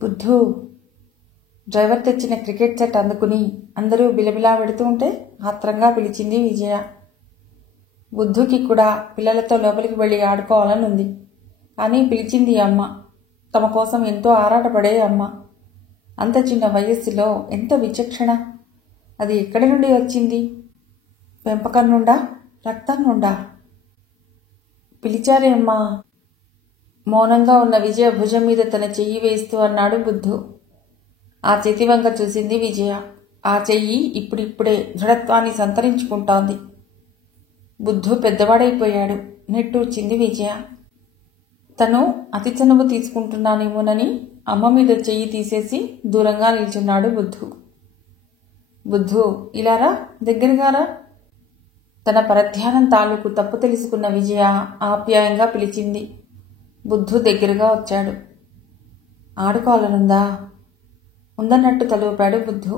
బుద్ధు driver తెచ్చిన cricket set అందుకుని అందరూ బిలబిలా పెడుతూ ఉంటే ఆత్రంగా పిలిచింది విజయ. బుద్ధుకి కూడా పిల్లలతో లోపలికి వెళ్ళి ఆడుకోవాలని ఉంది. కానీ పిలిచింది అమ్మ. తమ కోసం ఎంతో ఆరాటపడే అమ్మ. అంత చిన్న వయస్సులో ఎంత విచక్షణ! అది ఎక్కడి నుండి వచ్చింది? పెంపకం నుండా, రక్తం నుండా? పిలిచారే అమ్మా. మౌనంగా ఉన్న విజయ భుజం మీద తన చెయ్యి వేస్తూ అన్నాడు బుద్ధు. ఆ చేతి వంక చూసింది విజయ. ఆ చెయ్యి ఇప్పుడిప్పుడే దృఢత్వాన్ని సంతరించుకుంటోంది. బుద్ధు పెద్దవాడైపోయాడు, నిట్టూర్చింది విజయ. తను అతి చనువు తీసుకుంటున్నానేమోనని అమ్మ మీద చెయ్యి తీసేసి దూరంగా నిల్చున్నాడు బుద్ధు. బుద్ధు ఇలారా, దగ్గరగారా. తన పరధ్యానం తాలూకు తప్పు తెలుసుకున్న విజయ ఆప్యాయంగా పిలిచింది. బుద్ధు దగ్గరగా వచ్చాడు. ఆడుకోవాలనుందా? ఉందన్నట్టు తలూపాడు బుద్ధు.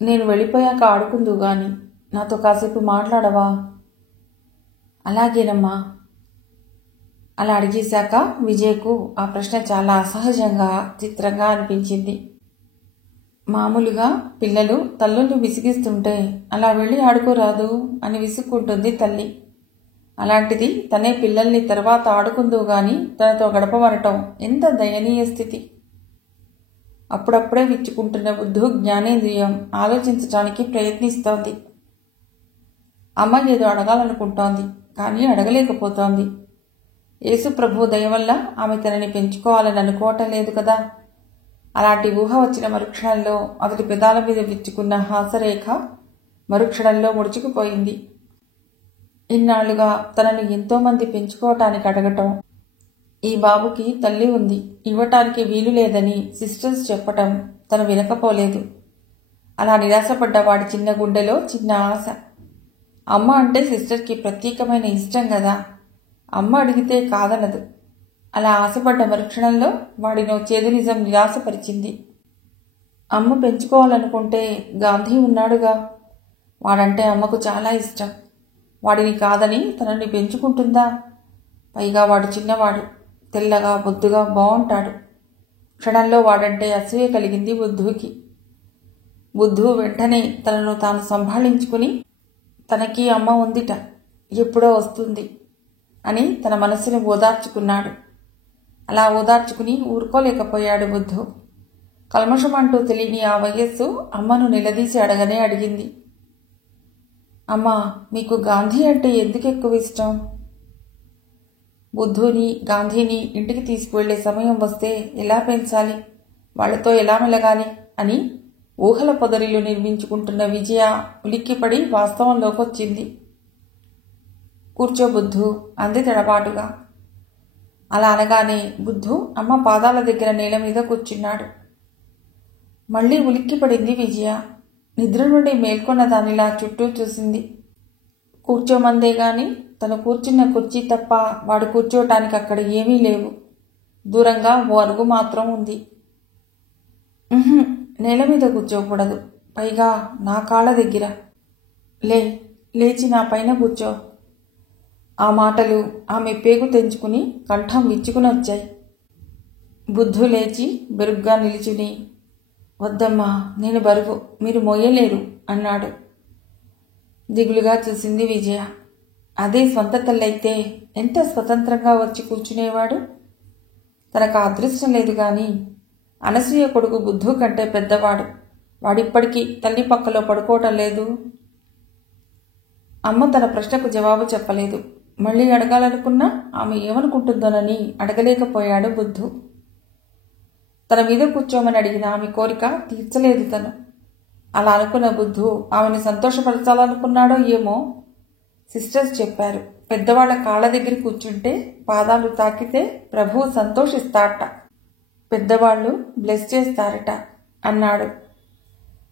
నేను వెళ్ళిపోయాక ఆడుకుందు గాని నాతో కాసేపు మాట్లాడవా? అలాగేనమ్మా. అలా అడిగేశాక విజయ్కు ఆ ప్రశ్న చాలా అసహజంగా, చిత్రంగా అనిపించింది. మామూలుగా పిల్లలు తల్లుల్ని విసిగిస్తుంటే అలా వెళ్ళి ఆడుకోరాదు అని విసుక్కుంటుంది తల్లి. అలాంటిది తనే పిల్లల్ని తర్వాత ఆడుకుందు గాని తనతో గడపమనటం ఎంత దయనీయ స్థితి! అప్పుడప్పుడే విచ్చుకుంటున్న బుద్ధు జ్ఞానేంద్రియం ఆలోచించటానికి ప్రయత్నిస్తోంది. అమ్మ ఏదో అడగాలనుకుంటోంది, కానీ అడగలేకపోతోంది. యేసుప్రభు దయ వల్ల ఆమె తనని పెంచుకోవాలని అనుకోవటం లేదు కదా. అలాంటి ఊహ వచ్చిన మరుక్షణంలో అతడి పెదాల మీద విచ్చుకున్న హాసరేఖ మరుక్షణంలో ముడుచుకుపోయింది. ఇన్నాళ్లుగా తనని ఎంతోమంది పెంచుకోవటానికి అడగటం, ఈ బాబుకి తల్లి ఉంది, ఇవ్వటానికి వీలు లేదని సిస్టర్స్ చెప్పటం తను వినకపోలేదు. అలా నిరాశపడ్డ వాడి చిన్న గుండెలో చిన్న ఆశ. అమ్మ అంటే సిస్టర్కి ప్రత్యేకమైన ఇష్టం కదా. అమ్మ అడిగితే కాదనదు. అలా ఆశపడ్డ మరుక్షణంలో వాడినో చేదు నిజం నిరాశపరిచింది. అమ్మ పెంచుకోవాలనుకుంటే గాంధీ ఉన్నాడుగా. వాడంటే అమ్మకు చాలా ఇష్టం. వాడిని కాదని తనని పెంచుకుంటుందా? పైగా వాడు చిన్నవాడు, తెల్లగా బొద్దుగా బాగుంటాడు. క్షణంలో వాడంటే అసూయ కలిగింది బుద్ధుకి. బుద్ధు వెంటనే తనను తాను సంభాళించుకుని తనకి అమ్మ ఉందిట, ఎప్పుడో వస్తుంది అని తన మనసును ఓదార్చుకున్నాడు. అలా ఓదార్చుకుని ఊరుకోలేకపోయాడు బుద్ధు. కల్మషమంటూ తెలియని ఆ వయస్సు అమ్మను నిలదీసి అడగనే అడిగింది. అమ్మా, మీకు గాంధీ అంటే ఎందుకు ఎక్కువ ఇష్టం? బుద్ధుని, గాంధీని ఇంటికి తీసుకువెళ్లే సమయం వస్తే ఎలా పెంచాలి, వాళ్లతో ఎలా మెలగాలి అని ఊహల పొదరిలు నిర్మించుకుంటున్న విజయ ఉలిక్కిపడి వాస్తవంలోకొచ్చింది. కూర్చో బుద్ధు అంది తడబాటుగా. అలా అనగానే బుద్ధు అమ్మ పాదాల దగ్గర నేల మీద కూర్చున్నాడు. మళ్లీ ఉలిక్కిపడింది విజయ. నిద్ర నుండి మేల్కొన్న దానిలా చుట్టూ చూసింది. కూర్చోమందే గాని తను కూర్చున్న కుర్చీ తప్ప వాడు కూర్చోటానికి అక్కడ ఏమీ లేవు. దూరంగా ఓ అరుగు మాత్రం ఉంది. నేల మీద కూర్చోకూడదు, పైగా నా కాళ్ళ దగ్గర. లేచి నా పైన కూర్చో. ఆ మాటలు ఆమె పేగు తెంచుకుని కంఠం విచ్చుకుని వచ్చాయి. బుద్ధు లేచి బెరుగ్గా నిలిచుని, వద్దమ్మా, నేను బరువు, మీరు మోయలేరు అన్నాడు. దిగులుగా చూసింది విజయ. అదే స్వంత తల్లైతే ఎంత స్వతంత్రంగా వచ్చి కూర్చునేవాడు. తనకు అదృష్టం లేదు గాని అనసూయ కొడుకు బుద్ధు కంటే పెద్దవాడు. వాడిప్పటికీ తల్లి పక్కలో పడుకోవటం లేదు. అమ్మ తన ప్రశ్నకు జవాబు చెప్పలేదు. మళ్లీ అడగాలనుకున్నా ఆమె ఏమనుకుంటుందోనని అడగలేకపోయాడు బుద్ధు. తన మీద కూర్చోమని అడిగిన ఆమె కోరిక తీర్చలేదు తను. అలా అనుకున్న బుద్ధు ఆమెను సంతోషపరచాలనుకున్నాడో ఏమో. సిస్టర్స్ చెప్పారు, పెద్దవాళ్ల కాళ్ళ దగ్గర కూర్చుంటే, పాదాలు తాకితే ప్రభువు సంతోషిస్తారట, పెద్దవాళ్లు బ్లెస్ చేస్తారట అన్నాడు.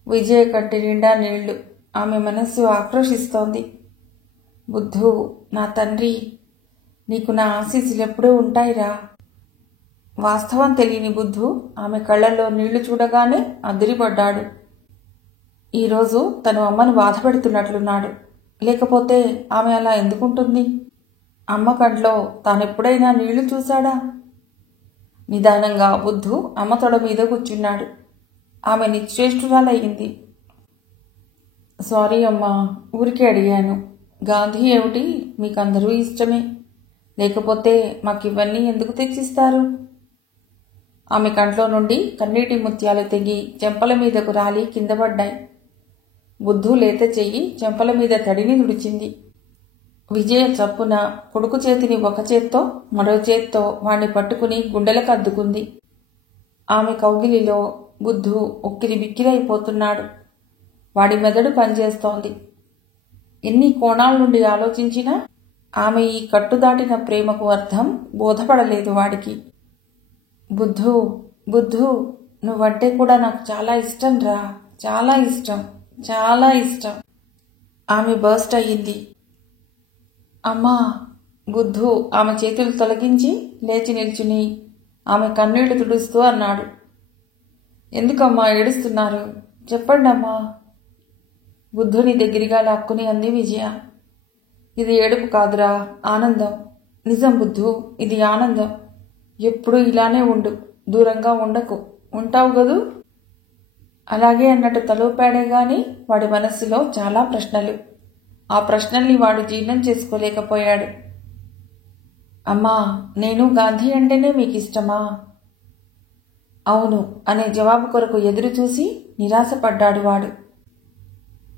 విజయ కంటి నిండా నీళ్లు. ఆమె మనస్సు ఆక్రోశిస్తోంది. బుద్ధు, నా తండ్రి, నీకు నా ఆశీస్సులెప్పుడూ ఉంటాయిరా. వాస్తవం తెలియని బుద్ధు ఆమె కళ్లలో నీళ్లు చూడగానే అదిరిపడ్డాడు. ఈరోజు తను అమ్మను బాధపెడుతున్నట్లున్నాడు. లేకపోతే ఆమె అలా ఎందుకుంటుంది? అమ్మ కంట్లో తానెప్పుడైనా నీళ్లు చూశాడా? నిదానంగా బుద్ధు అమ్మ తొడ మీద కూర్చున్నాడు. ఆమె నిశ్చేష్టురాలయ్యింది. సారీ అమ్మా, ఊరికే అడిగాను. గాంధీ ఏమిటి, మీకందరూ ఇష్టమే, లేకపోతే మాకివన్నీ ఎందుకు తెచ్చిస్తారు? ఆమె కంట్లో నుండి కన్నీటి ముత్యాలు తెగి చెంపల మీదకు రాలి కింద పడ్డాయి. బుద్ధు లేత చెయ్యి చెంపల మీద తడిని తుడిచింది. విజయ చప్పున కొడుకు చేతిని ఒక చేత్తో మరో చేత్తో వాణ్ణి పట్టుకుని గుండెలకు అద్దుకుంది. ఆమె కౌగిలిలో బుద్ధు ఉక్కిరి బిక్కిరైపోతున్నాడు. వాడి మెదడు పనిచేస్తోంది. ఎన్ని కోణాల నుండి ఆలోచించినా ఆమె ఈ కట్టుదాటిన ప్రేమకు అర్థం బోధపడలేదు వాడికి. బుద్ధు, బుద్ధు, నువ్వంటే కూడా నాకు చాలా ఇష్టం రా, చాలా ఇష్టం, చాలా ఇష్టం. ఆమె బర్స్ట్ అయ్యింది. అమ్మా! బుద్ధు ఆమె చేతులు తొలగించి లేచి నిల్చుని ఆమె కన్నీళ్లు తుడుస్తూ అన్నాడు. ఎందుకమ్మా ఏడుస్తున్నారు? చెప్పండమ్మా. బుద్ధుని దగ్గరగా లాక్కుని అంది విజయ. ఇది ఏడుపు కాదురా, ఆనందం. నిజం బుద్ధు, ఇది ఆనందం. ఎప్పుడూ ఇలానే ఉండు, దూరంగా ఉండకు. ఉంటావు గదూ? అలాగే అన్నట్టు తలూపాడే గాని వాడి మనస్సులో చాలా ప్రశ్నలు. ఆ ప్రశ్నల్ని వాడు జీర్ణం చేసుకోలేకపోయాడు. అమ్మా, నేను గాంధీ అంటేనే మీకు ఇష్టమా? అవును అనే జవాబు కొరకు ఎదురు చూసి నిరాశపడ్డాడు వాడు.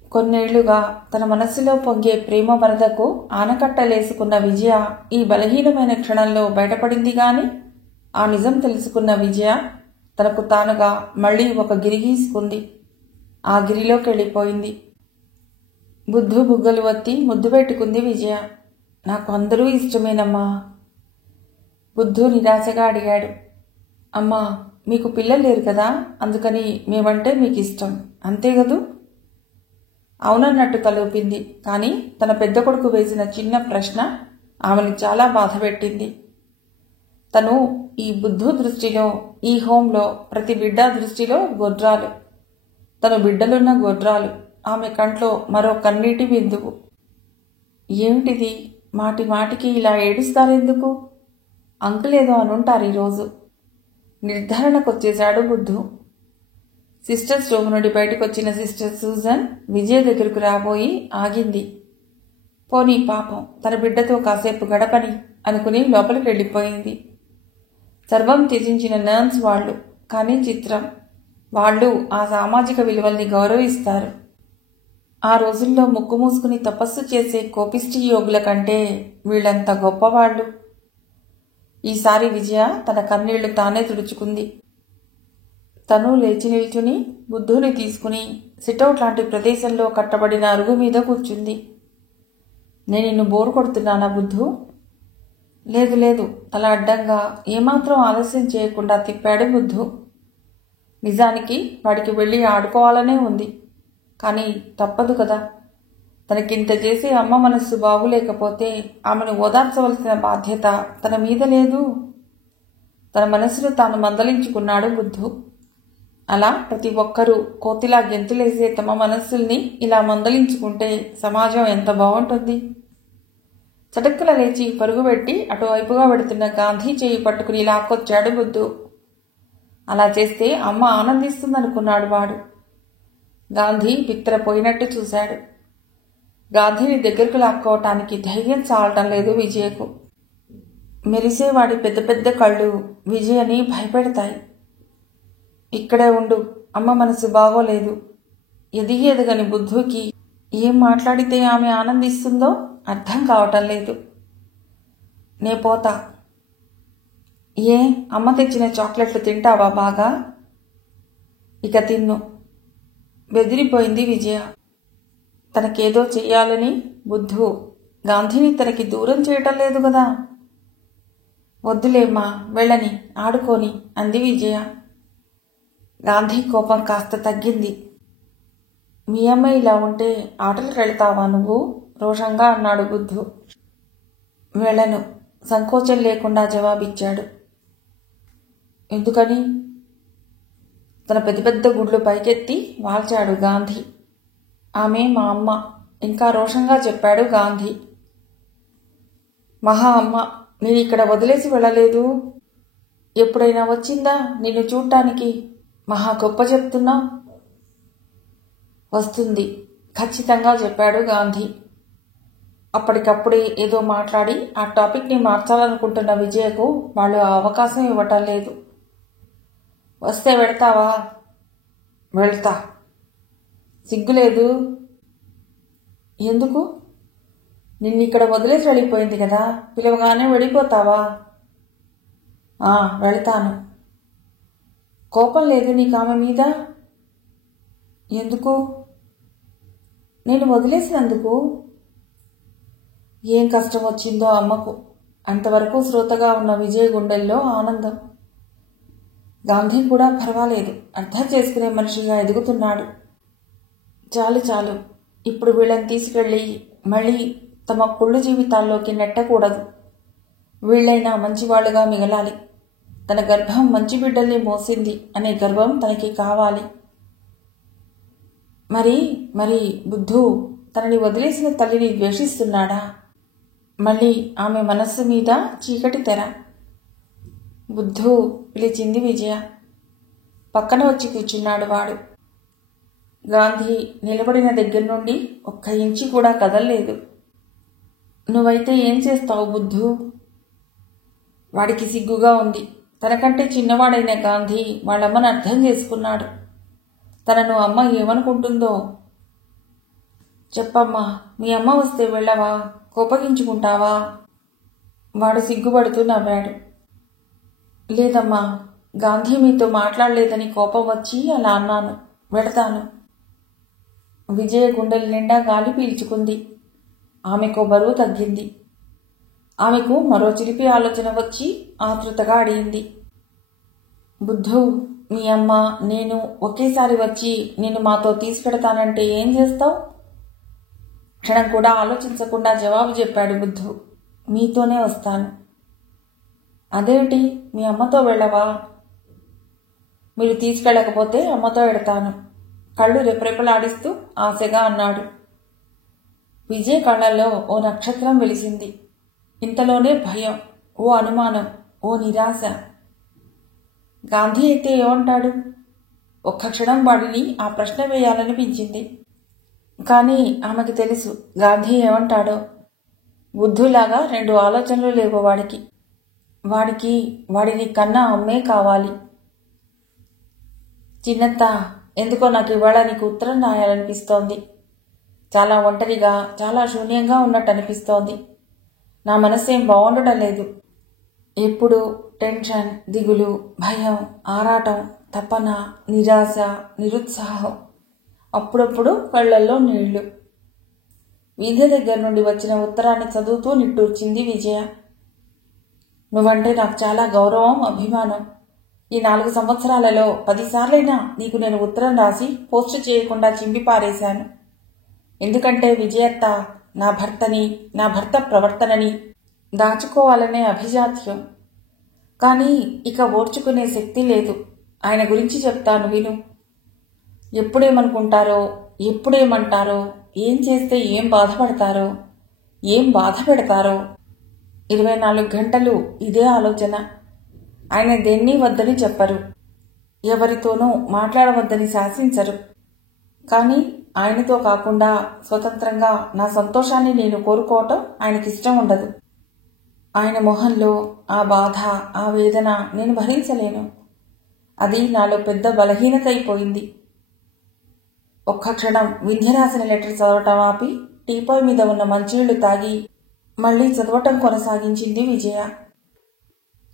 కొన్నేళ్లుగా తన మనస్సులో పొంగే ప్రేమ వరదకు ఆనకట్టలేసుకున్న విజయ ఈ బలహీనమైన క్షణంలో బయటపడింది గాని ఆ నిజం తెలుసుకున్న విజయ తనకు తానుగా మళ్లీ ఒక గిరి గీసుకుంది. ఆ గిరిలోకి వెళ్ళిపోయింది. బుద్ధు బుగ్గలు వత్తి ముద్దు పెట్టుకుంది విజయ. నాకు అందరూ ఇష్టమేనమ్మా. బుద్ధు నిరాశగా అడిగాడు. అమ్మా, మీకు పిల్లలు లేరు కదా, అందుకని మేమంటే మీకు ఇష్టం, అంతే గదూ? అవునన్నట్టు తలూపింది. కానీ తన పెద్ద కొడుకు వేసిన చిన్న ప్రశ్న ఆమెను చాలా బాధపెట్టింది. తను ఈ బుద్ధు దృష్టిలో, ఈ హోంలో ప్రతి బిడ్డ దృష్టిలో గొడ్రాలు. తను బిడ్డలున్న గొడ్రాలు. ఆమె కంట్లో మరో కన్నీటి బిందువు. ఏమిటిది, మాటి మాటికి ఇలా ఏడుస్తారెందుకు? అంకులేదో అనుంటారు ఈరోజు. నిర్ధారణకొచ్చేశాడు బుద్ధు. సిస్టర్స్ రూమ్ నుండి బయటకొచ్చిన సిస్టర్ సూజన్ విజయ దగ్గరకు రాబోయి ఆగింది. పోనీ పాపం, తన బిడ్డతో కాసేపు గడపని అనుకుని లోపలికి వెళ్ళిపోయింది. సర్వం త్యజించిన నర్న్స్ వాళ్ళు. కానీ చిత్రం, వాళ్ళు ఆ సామాజిక విలువల్ని గౌరవిస్తారు. ఆ రోజుల్లో ముక్కు మూసుకుని తపస్సు చేసే కోపిష్టి యోగుల కంటే వీళ్ళంత గొప్పవాళ్లు. ఈసారి విజయ తన కన్నీళ్లు తానే తుడుచుకుంది. తను లేచి నిల్చుని బుద్ధుని తీసుకుని సిటౌట్ లాంటి ప్రదేశంలో కట్టబడిన అరుగు మీద కూర్చుంది. నేను నిన్ను బోరు కొడుతున్నానా బుద్ధు? లేదు లేదు, అలా అడ్డంగా ఏమాత్రం ఆలస్యం చేయకుండా తిప్పాడు బుద్ధు. నిజానికి వాడికి వెళ్ళి ఆడుకోవాలనే ఉంది. కానీ తప్పదు కదా. తనకింత చేసి అమ్మ మనస్సు బాగులేకపోతే ఆమెను ఓదార్చవలసిన బాధ్యత తన మీద లేదు. తన మనసును తాను మందలించుకున్నాడు బుద్ధు. అలా ప్రతి ఒక్కరూ కోతిలా గెంతులేసే తమ మనస్సుల్ని ఇలా మందలించుకుంటే సమాజం ఎంత బాగుంటుంది. చటుక్కున లేచి పరుగుపెట్టి అటువైపుగా వెడుతున్న గాంధీ చేయి పట్టుకుని లాక్కొచ్చాడు బుద్ధు. అలా చేస్తే అమ్మ ఆనందిస్తుందనుకున్నాడు వాడు. గాంధీ బిత్తరపోయినట్టు చూశాడు. గాంధీని దగ్గరకు లాక్కోవటానికి ధైర్యం చాలటం లేదు విజయకు. మెరిసేవాడి పెద్ద పెద్ద కళ్ళు విజయని భయపెడతాయి. ఇక్కడే ఉండు, అమ్మ మనసు బాగోలేదు. ఎదిగి ఎదగని బుద్ధుకి ఏం మాట్లాడితే ఆమె ఆనందిస్తుందో అర్థం కావటం లేదు. నే పోతా. ఏ, అమ్మ తెచ్చిన చాక్లెట్లు తింటావా బాగా? ఇక తిన్ను. బెదిరిపోయింది విజయ. తనకేదో చెయ్యాలని బుద్ధు గాంధీని తనకి దూరం చేయటం లేదు కదా. వద్దులేమ్మా, వెళ్ళని, ఆడుకోని అంది విజయ. గాంధీ కోపం కాస్త తగ్గింది. మీ అమ్మ ఇలా ఉంటే ఆటలకు వెళ్తావా నువ్వు? రోషంగా అన్నాడు బుద్ధు. వెళ్ళను, సంకోచం లేకుండా జవాబిచ్చాడు. ఎందుకని? తన పెద్ద పెద్ద గుడ్లు పైకెత్తి వాల్చాడు గాంధీ. ఆమె మా అమ్మ, ఇంకా రోషంగా చెప్పాడు గాంధీ. మహా అమ్మ, నేను ఇక్కడ వదిలేసి వెళ్ళలేదు. ఎప్పుడైనా వచ్చిందా నిన్ను చూడ్డానికి? మహా గొప్ప చెప్తున్నావు. వస్తుంది, ఖచ్చితంగా చెప్పాడు గాంధీ. అప్పటికప్పుడే ఏదో మాట్లాడి ఆ టాపిక్ని మార్చాలనుకుంటున్న విజయకు వాళ్ళు ఆ అవకాశం ఇవ్వటం లేదు. వస్తే వెడతావా? వెళ్తా. సిగ్గులేదు? ఎందుకు? నిన్నిక్కడ వదిలేసి వెళ్ళిపోయింది కదా, పిలవగానే వెళ్ళిపోతావా? వెళ్తాను. కోపం లేదు నీకు ఆమె మీద? ఎందుకు? నేను వదిలేసినందుకు. ఏం కష్టం వచ్చిందో అమ్మకు. అంతవరకు శ్రోతగా ఉన్న విజయ్ గుండెల్లో ఆనందం. గాంధీ కూడా పర్వాలేదు, అర్థం చేసుకునే మనిషిగా ఎదుగుతున్నాడు. చాలు చాలు, ఇప్పుడు వీళ్ళని తీసుకెళ్ళి మళ్ళీ తమ కుళ్ళు జీవితాల్లోకి నెట్టకూడదు. వీళ్ళైనా మంచివాళ్లుగా మిగలాలి. తన గర్భం మంచి బిడ్డల్ని మోసింది అనే గర్వం తనకి కావాలి. మరి మరి బుద్ధు తనని వదిలేసిన తల్లిని ద్వేషిస్తున్నాడా? మళ్ళీ ఆమె మనస్సు మీద చీకటి తెర. బుద్ధు పిలిచింది విజయ. పక్కన వచ్చి కూర్చున్నాడు వాడు. గాంధీ నిలబడిన దగ్గర నుండి ఒక్క ఇంచి కూడా కదల్లేదు. నువ్వైతే ఏం చేస్తావు బుద్ధు? వాడికి సిగ్గుగా ఉంది. తనకంటే చిన్నవాడైన గాంధీ వాళ్ళమ్మని అర్థం చేసుకున్నాడు. తనను అమ్మ ఏమనుకుంటుందో? చెప్పమ్మా, మీ అమ్మ వస్తే వెళ్ళవా? కోపగించుకుంటావా? వాడు సిగ్గుపడుతూ నవ్వాడు. లేదమ్మా, గాంధీ మీతో మాట్లాడలేదని కోపం వచ్చి అలా అన్నాను. వెడతాను. విజయ గుండెల నిండా గాలి పీల్చుకుంది. ఆమెకు బరువు తగ్గింది. ఆమెకు మరో చిలిపి ఆలోచన వచ్చి ఆతృతగా అడిగింది. బుద్ధు, మీ అమ్మ నేను ఒకేసారి వచ్చి నిన్ను మాతో తీసుకెడతానంటే ఏం చేస్తావు? క్షణం కూడా ఆలోచించకుండా జవాబు చెప్పాడు బుద్ధు. మీతోనే వస్తాను. అదేమిటి, మీ అమ్మతో వెళ్ళవా? మీరు తీసుకెళ్ళకపోతే అమ్మతో వెడతాను. కళ్ళు రెపరెపలాడిస్తూ ఆశగా అన్నాడు. విజయ్ కళ్ళల్లో ఓ నక్షత్రం వెలిసింది. ఇంతలోనే భయం, ఓ అనుమానం, ఓ నిరాశ. గాంధీ అయితే ఏమంటాడు? ఒక్క క్షణం వాడిని ఆ ప్రశ్న వేయాలనిపించింది. కానీ ఆమెకు తెలుసు గాంధీ ఏమంటాడో. బుద్ధులాగా రెండు ఆలోచనలు లేవు వాడికి. వాడిని కన్నా అమ్మే కావాలి. చిన్నత్త, ఎందుకో నాకు ఇవాళ నీకు ఉత్తరం రాయాలనిపిస్తోంది. చాలా ఒంటరిగా, చాలా శూన్యంగా ఉన్నట్టు అనిపిస్తోంది. నా మనసేం బాగుండడం లేదు. ఎప్పుడు టెన్షన్, దిగులు, భయం, ఆరాటం, తపన, నిరాశ, నిరుత్సాహం. అప్పుడప్పుడు కళ్ళల్లో నీళ్లు. వీధి దగ్గర నుండి వచ్చిన ఉత్తరాన్ని చదువుతూ నిట్టూర్చింది విజయ. నువ్వంటే నాకు చాలా గౌరవం, అభిమానం. ఈ 4 సంవత్సరాలలో 10 సార్లైనా నీకు నేను ఉత్తరం రాసి పోస్టు చేయకుండా చింపి పారేశాను. ఎందుకంటే విజయత్త నా భర్తని, నా భర్త ప్రవర్తనని దాచుకోవాలనే అభిజాత్యం. కానీ ఇక ఓర్చుకునే శక్తి లేదు. ఆయన గురించి చెప్తాను విను. ఎప్పుడేమనుకుంటారో, ఎప్పుడేమంటారో, ఏం చేస్తే ఏం బాధపడతారో, ఏం బాధ పెడతారో. 24 గంటలు ఇదే ఆలోచన. ఆయన దేన్ని వద్దని చెప్పరు, ఎవరితోనూ మాట్లాడవద్దని శాసించరు. కానీ ఆయనతో కాకుండా స్వతంత్రంగా నా సంతోషాన్ని నేను కోరుకోవటం ఆయనకిష్టం ఉండదు. ఆయన మొహంలో ఆ బాధ, ఆ వేదన నేను భరించలేను. అది నాలో పెద్ద బలహీనత అయిపోయింది. ఒక్క క్షణం వింధ్య రాసిన లెటర్ చదవటం ఆపి టీపాయ్ మీద ఉన్న మంచినీళ్లు తాగి మళ్లీ చదవటం కొనసాగించింది విజయ.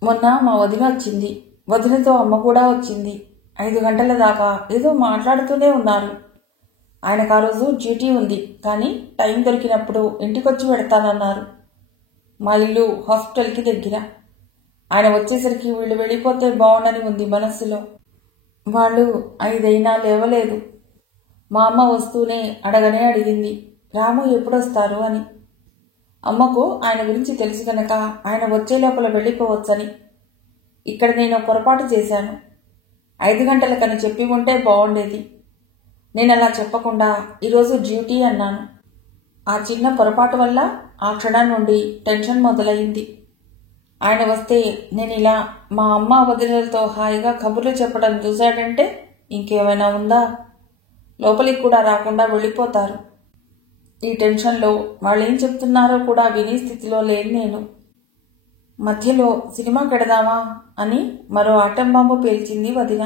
మొన్న మా వదిన వచ్చింది. వదినతో అమ్మ కూడా వచ్చింది. 5 గంటల దాకా ఏదో మాట్లాడుతూనే ఉన్నారు. ఆయనకు ఆ రోజు డ్యూటీ ఉంది, కానీ టైం దొరికినప్పుడు ఇంటికొచ్చి పెడతానన్నారు. మా ఇల్లు హాస్పిటల్కి దగ్గర. ఆయన వచ్చేసరికి వీళ్ళు వెళ్ళిపోతే బాగుండని ఉంది మనస్సులో. వాళ్ళు 5 అయినా లేవలేదు. మా అమ్మ వస్తూనే అడగనే అడిగింది, రాము ఎప్పుడొస్తారు అని. అమ్మకు ఆయన గురించి తెలుసు కనుక ఆయన వచ్చే లోపల వెళ్ళిపోవచ్చని. ఇక్కడ నేను పొరపాటు చేశాను. 5 గంటలకని చెప్పి ఉంటే బాగుండేది. నేను అలా చెప్పకుండా ఈరోజు డ్యూటీ అన్నాను. ఆ చిన్న పొరపాటు వల్ల ఆ క్షణం నుండి టెన్షన్ మొదలైంది. ఆయన వస్తే నేను ఇలా మా అమ్మ వదినలతో హాయిగా కబుర్లు చెప్పడం చూశాడంటే ఇంకేమైనా ఉందా? లోపలికి కూడా రాకుండా వెళ్ళిపోతారు. ఈ టెన్షన్లో వాళ్ళేం చెప్తున్నారో కూడా వినే స్థితిలో లేను నేను. మధ్యలో సినిమా పెడదామా అని మరో ఆటం బాంబు పేల్చింది వదిన.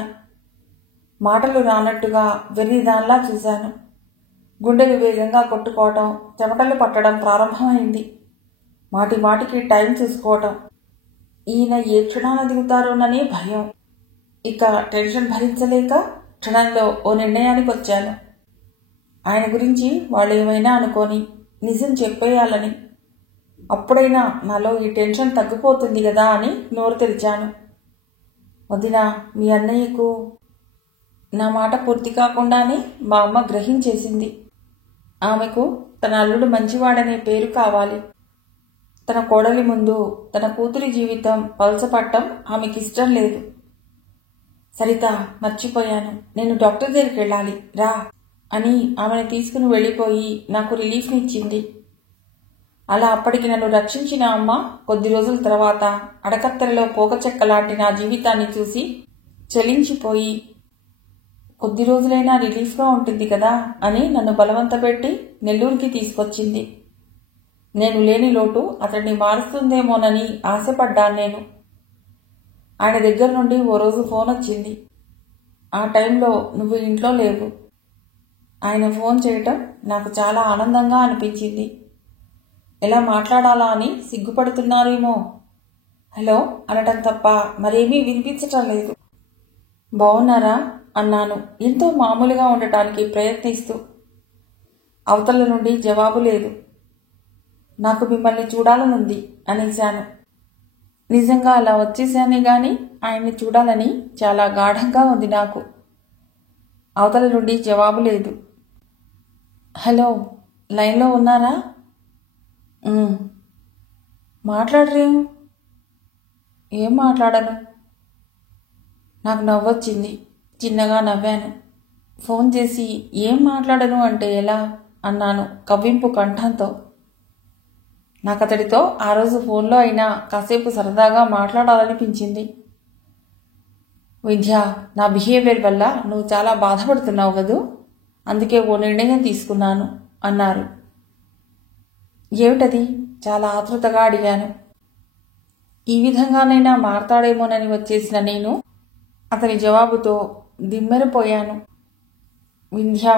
మాటలు రానట్టుగా వెర్రిదాన్లా చూశాను. గుండెలు వేగంగా కొట్టుకోవటం, చెమటలు పట్టడం ప్రారంభమైంది. మాటి మాటికి టైం చూసుకోవటం. ఈయన ఏ క్షణాన దిగుతారోనని భయం. ఇక టెన్షన్ భరించలేక క్షణంలో ఓ నిర్ణయానికి వచ్చాను. ఆయన గురించి వాళ్ళు ఏమైనా అనుకొని నిజం చెప్పేయాలని. అప్పుడైనా నాలో ఈ టెన్షన్ తగ్గిపోతుంది కదా అని నోరు తెరిచాను. వదిన, మీ అన్నయ్యకు... నా మాట పూర్తి కాకుండానే మా అమ్మ గ్రహించేసింది. ఆమెకు తన అల్లుడు మంచివాడనే పేరు కావాలి. తన కోడలి ముందు తన కూతురి జీవితం పలచపట్టం ఆమెకిష్టం లేదు. సరిత, మర్చిపోయాను, నేను డాక్టర్ దగ్గరికి వెళ్ళాలి, రా అని ఆమెను తీసుకుని వెళ్ళిపోయి నాకు రిలీఫ్నిచ్చింది. అలా అప్పటికి నన్ను రక్షించిన అమ్మ కొద్ది రోజుల తర్వాత అడకత్తెరలో పోకచెక్క లాంటి నా జీవితాన్ని చూసి చలించిపోయి, కొద్ది రోజులైనా రిలీఫ్గా ఉంటుంది కదా అని నన్ను బలవంతపెట్టి నెల్లూరుకి తీసుకొచ్చింది. నేను లేని లోటు అతడిని మారుస్తుందేమోనని ఆశపడ్డాను నేను. ఆయన దగ్గర నుండి ఓ రోజు ఫోన్ వచ్చింది. ఆ టైంలో నువ్వు ఇంట్లో లేవు. ఆయన ఫోన్ చేయటం నాకు చాలా ఆనందంగా అనిపించింది. ఎలా మాట్లాడాలా అని సిగ్గుపడుతున్నారేమో. హలో అనటం తప్ప మరేమీ వినిపించటం లేదు. బావున్నారా అన్నాను ఎంతో మామూలుగా ఉండటానికి ప్రయత్నిస్తూ. అవతల నుండి జవాబు లేదు. నాకు మిమ్మల్ని చూడాలనుంది అనేశాను. నిజంగా అలా వచ్చేసానే గాని ఆయన్ని చూడాలని చాలా గాఢంగా ఉంది నాకు. అవతల నుండి జవాబు లేదు. హలో, లైన్లో ఉన్నారా? మాట్లాడరేం? ఏం మాట్లాడను. నాకు నవ్వొచ్చింది. చిన్నగా నవ్వాను. ఫోన్ చేసి ఏం మాట్లాడను అంటే ఎలా అన్నాను కవ్వింపు కంఠంతో. నాకతడితో ఆ రోజు ఫోన్లో అయినా కాసేపు సరదాగా మాట్లాడాలనిపించింది. విద్య, నా బిహేవియర్ వల్ల నువ్వు చాలా బాధపడుతున్నావు కదూ, అందుకే ఓ నిర్ణయం తీసుకున్నాను అన్నారు. ఏమిటది? చాలా ఆతృతగా అడిగాను. ఈ విధంగానైనా మారతాడేమోనని వచ్చేసిన నేను అతని జవాబుతో దిమ్మెరపోయాను. వింధ్య,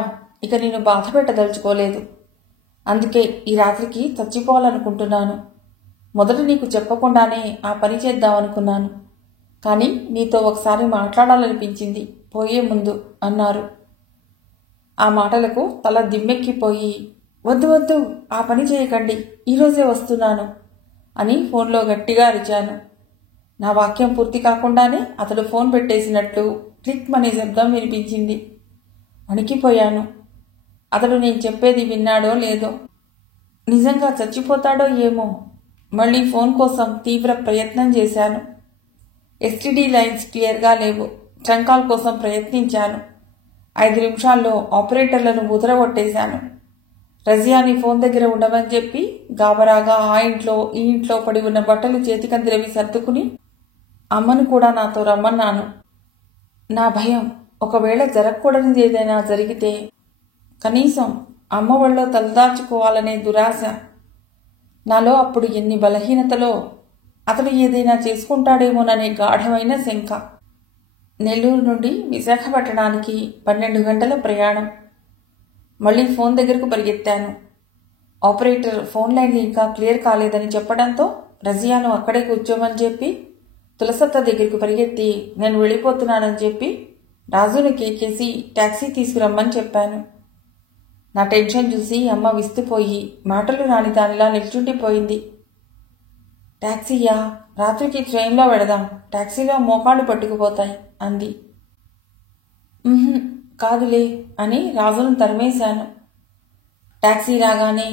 ఇక నేను బాధ పెట్టదలుచుకోలేదు. అందుకే ఈ రాత్రికి చచ్చిపోవాలనుకుంటున్నాను. మొదట నీకు చెప్పకుండానే ఆ పని చేద్దామనుకున్నాను. కానీ నీతో ఒకసారి మాట్లాడాలనిపించింది పోయే ముందు అన్నారు. ఆ మాటలకు తల దిమ్మెక్కిపోయి, వద్దు వద్దు, ఆ పని చేయకండి, ఈరోజే వస్తున్నాను అని ఫోన్లో గట్టిగా అరిచాను. నా వాక్యం పూర్తి కాకుండానే అతడు ఫోన్ పెట్టేసినట్లు క్లిక్ అనే శబ్దం వినిపించింది. వణికిపోయాను. అతడు నేను చెప్పేది విన్నాడో లేదో. నిజంగా చచ్చిపోతాడో ఏమో. మళ్ళీ ఫోన్ కోసం తీవ్ర ప్రయత్నం చేశాను. ఎస్టీడీ లైన్స్ క్లియర్గా లేవు. ట్రంక్ కాల్ కోసం ప్రయత్నించాను. 5 నిమిషాల్లో ఆపరేటర్లను ఉదరగొట్టేశాను. రజియాని ఫోన్ దగ్గర ఉండమని చెప్పి గాబరాగా ఆ ఇంట్లో ఈ ఇంట్లో పడి ఉన్న బట్టలు చేతికందిరవి సర్దుకుని అమ్మను కూడా నాతో రమ్మన్నాను. నా భయం, ఒకవేళ జరగకూడనిది ఏదైనా జరిగితే కనీసం అమ్మ ఒళ్ళో తలదాచుకోవాలనే దురాశ. నాలో అప్పుడు ఎన్ని బలహీనతలో. అతడు ఏదైనా చేసుకుంటాడేమోననే గాఢమైన శంక. నెల్లూరు నుండి విశాఖపట్టణానికి 12 గంటల ప్రయాణం. మళ్ళీ ఫోన్ దగ్గరకు పరిగెత్తాను. ఆపరేటర్ ఫోన్ లైన్లు ఇంకా క్లియర్ కాలేదని చెప్పడంతో రజియాను అక్కడే కూర్చోమని చెప్పి తులసత్త దగ్గరకు పరిగెత్తి నేను వెళ్ళిపోతున్నానని చెప్పి రాజును కేకేసి టాక్సీ తీసుకురమ్మని చెప్పాను. నా టెన్షన్ చూసి అమ్మ విస్తుపోయి మాటలు రాని దానిలా నిల్చుండిపోయింది. టాక్సీయా? రాత్రికి ట్రైన్లో వెడదాం, టాక్సీలో మోకాళ్ళు పట్టుకుపోతాయి అంది. కాదులే అని రాజును తరిమేశాను. టాక్సీ రాగానే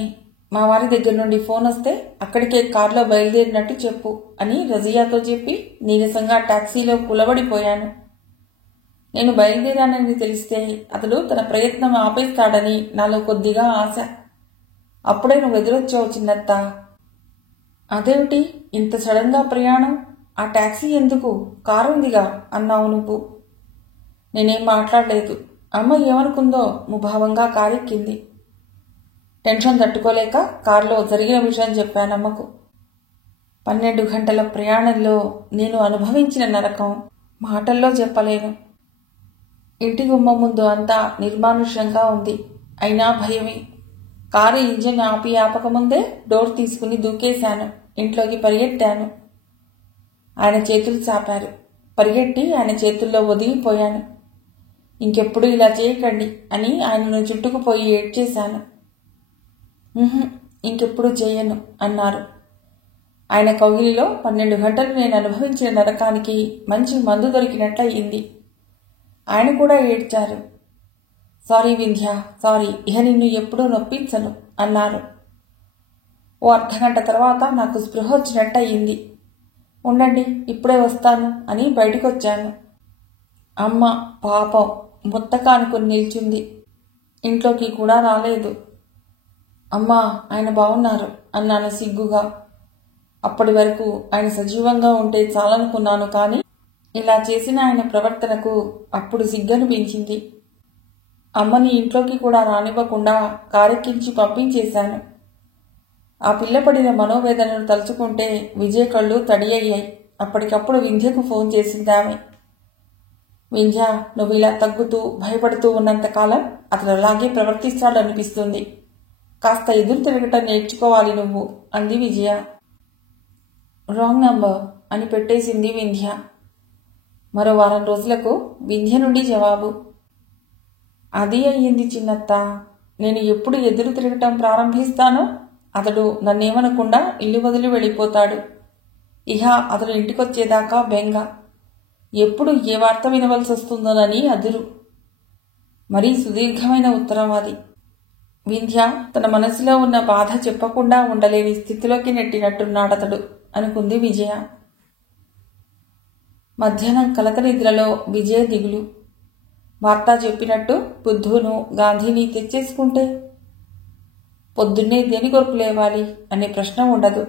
మా వారి దగ్గర నుండి ఫోన్ వస్తే అక్కడికే కారులో బయలుదేరినట్టు చెప్పు అని రజియాతో చెప్పి నీరసంగా టాక్సీలో కులబడిపోయాను. నేను బయలుదేరానని తెలిస్తే అతడు తన ప్రయత్నం ఆపేస్తాడని నాలో కొద్దిగా ఆశ. అప్పుడే నువ్వు ఎదురొచ్చావు చిన్నత్త అదేమిటి ఇంత సడన్గా ప్రయాణం? ఆ టాక్సీ ఎందుకు? కారు ఉందిగా అన్నావు నువ్వు. నేనేం మాట్లాడలేదు. అమ్మ ఏమనుకుందో ముభావంగా కారెక్కింది. టెన్షన్ తట్టుకోలేక కారులో జరిగిన విషయం చెప్పానమ్మకు. 12 గంటల ప్రయాణంలో నేను అనుభవించిన నరకం మాటల్లో చెప్పలేను. ఇంటి గుమ్మం ముందు అంతా నిర్మానుష్యంగా ఉంది. అయినా భయమే. కారు ఇంజిన్ ఆపకముందే డోర్ తీసుకుని దూకేశాను. ఇంట్లోకి పరిగెత్తాను. ఆయన చేతులు చాపారు. పరిగెట్టి ఆయన చేతుల్లో ఒదిగిపోయాను. ఇంకెప్పుడు ఇలా చేయకండి అని ఆయనను చుట్టుకుపోయి ఏడ్చేశాను. ఇంకెప్పుడు చేయను అన్నారు. ఆయన కౌగిలిలో 12 గంటలు నేను అనుభవించిన నరకానికి మంచి మందు దొరికినట్లయింది. ఆయన కూడా ఏడ్చారు. సారీ వింధ్య, సారీ, ఇహ నిన్ను ఎప్పుడూ నొప్పించను అన్నారు. ఓ అర్ధగంట తర్వాత నాకు స్పృహ వచ్చినట్టయింది. ఉండండి, ఇప్పుడే వస్తాను అని బయటికొచ్చాను. అమ్మ పాపం ముత్తక అనుకుని నిల్చుంది. ఇంట్లోకి కూడా రాలేదు. అమ్మా, ఆయన బాగున్నారు అన్నాను సిగ్గుగా. అప్పటి వరకు ఆయన సజీవంగా ఉంటే చాలనుకున్నాను. కానీ ఇలా చేసిన ఆయన ప్రవర్తనకు అప్పుడు సిగ్గనిపించింది. అమ్మని ఇంట్లోకి కూడా రానివ్వకుండా కారెక్కించి పంపించేశాను. ఆ పిల్లపడిన మనోవేదనను తలుచుకుంటే విజయ్ కళ్ళు తడి అయ్యాయి. అప్పటికప్పుడు వింధ్యకు ఫోన్ చేసిందామె. వింధ్య, నువ్వు ఇలా తగ్గుతూ భయపడుతూ ఉన్నంతకాలం అతను అలాగే ప్రవర్తిస్తాడనిపిస్తుంది. కాస్త ఎదురు తిరగటం నేర్చుకోవాలి నువ్వు అంది విజయ. రాంగ్ నంబర్ అని పెట్టేసింది వింధ్య. మరో వారం రోజులకు వింధ్య నుండి జవాబు. అది అయ్యింది చిన్నత్త. నేను ఎప్పుడు ఎదురు తిరగటం ప్రారంభిస్తానో అతడు నన్నేమనకుండా ఇల్లు వదిలి వెళ్ళిపోతాడు. ఇహ అతడు ఇంటికొచ్చేదాకా బెంగ. ఎప్పుడు ఏ వార్త వినవలసి వస్తుందోనని అదురు. మరీ సుదీర్ఘమైన ఉత్తరం అది. వింధ్య తన మనసులో ఉన్న బాధ చెప్పకుండా ఉండలేని స్థితిలోకి నెట్టినట్టున్నాడతడు అనుకుంది విజయ. మధ్యాహ్నం కలత నిద్రలో విజయ దిగులు. వార్త చెప్పినట్టు బుద్ధును గాంధీని తెచ్చేసుకుంటే పొద్దున్నే దేని కొరకు లేవాలి అనే ప్రశ్న ఉండదు.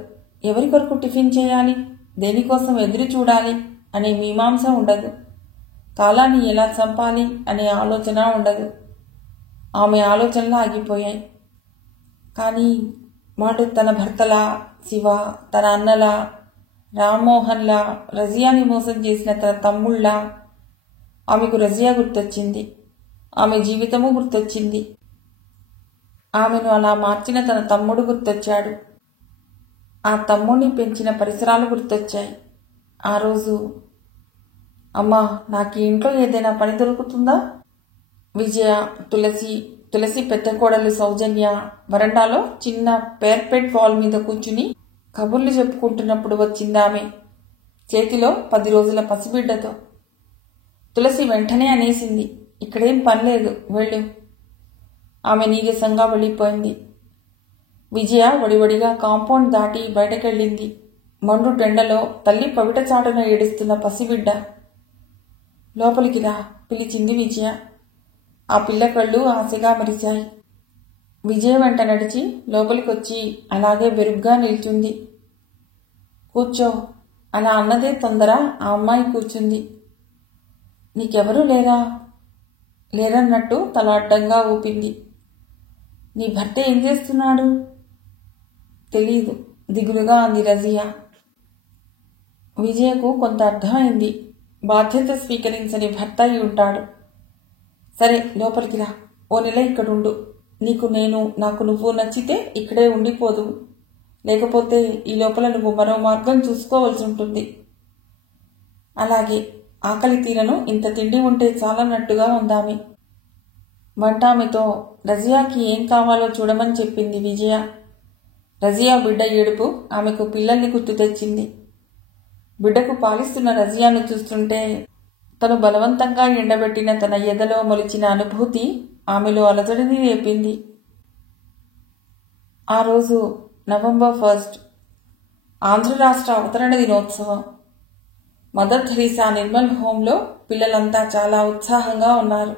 ఎవరి కొరకు టిఫిన్ చేయాలి, దేనికోసం ఎదురు చూడాలి అనే మీమాంస ఉండదు. కాలాన్ని ఎలా చంపాలి అనే ఆలోచన ఉండదు. ఆమె ఆలోచనలు ఆగిపోయాయి. కానీ వాడు తన భర్తలా, శివ తన అన్నలా, రామ్మోహన్లా, రజియాని మోసం చేసిన తన తమ్ముళ్లా. ఆమెకు రజియా గుర్తొచ్చింది. ఆమె జీవితము గుర్తొచ్చింది. ఆమెను అలా మార్చిన తన తమ్ముడు గుర్తొచ్చాడు. ఆ తమ్ముడిని పెంచిన పరిసరాలు గుర్తొచ్చాయి. ఆ రోజు, అమ్మా, నాకు ఇంట్లో ఏదైనా పని దొరుకుతుందా? విజయ, తులసి పెద్ద కోడలు సౌజన్య వరండాలో చిన్న పేర్పెట్ వాల్ మీద కూర్చుని కబుర్లు చెప్పుకుంటున్నప్పుడు వచ్చిందామె, చేతిలో 10 రోజుల పసిబిడ్డతో. తులసి వెంటనే అనేసింది, ఇక్కడేం పనిలేదు, వెళ్ళు. ఆమె నీరసంగా వెళ్ళిపోయింది. విజయ వడివడిగా కాంపౌండ్ దాటి బయటకెళ్ళింది. మండు టెండలో తల్లి పవిట చాటున ఏడుస్తున్న పసిబిడ్డ. లోపలికి రా పిలిచింది విజయ. ఆ పిల్ల కళ్ళు ఆశగా మెరిశాయి. విజయ వెంట నడిచి లోపలికొచ్చి అలాగే బెరుగ్గా నిల్చుంది. కూర్చో అలా అన్నదే తొందర ఆ అమ్మాయి కూర్చుంది. నీకెవరూ లేరా? లేరన్నట్టు తల అడ్డంగా ఊపింది. నీ భర్త ఏం చేస్తున్నాడు? తెలీదు, దిగులుగా అంది రజియా. విజయకు కొంత అర్థమైంది. బాధ్యత స్వీకరించని భర్త అయి ఉంటాడు. సరే లోపలికి రా, ఓ నెల ఇక్కడుండు. నీకు నేను, నాకు నువ్వు నచ్చితే ఇక్కడే ఉండిపోదు. లేకపోతే ఈ లోపల నువ్వు మరో మార్గం చూసుకోవాల్సి ఉంటుంది. అలాగే, ఆకలి తీరను, ఇంత తిండి ఉంటే చాలన్నట్టుగా ఉందామె. వంటామెతో రజియాకి ఏం కావాలో చూడమని చెప్పింది విజయ. రజియా బిడ్డ ఏడుపు ఆమెకు పిల్లల్ని గుర్తు తెచ్చింది. బిడ్డకు పాలిస్తున్న రజియాను చూస్తుంటే తను బలవంతంగా ఎండబెట్టిన తన ఎదలో మొలిచిన అనుభూతి ఆమెలో అలజడిని రేపింది. ఆ రోజు నవంబర్ 1 ఆంధ్ర రాష్ట్ర అవతరణ దినోత్సవం. మదర్ థెరీసా నిర్మల్ హోంలో పిల్లలంతా చాలా ఉత్సాహంగా ఉన్నారు.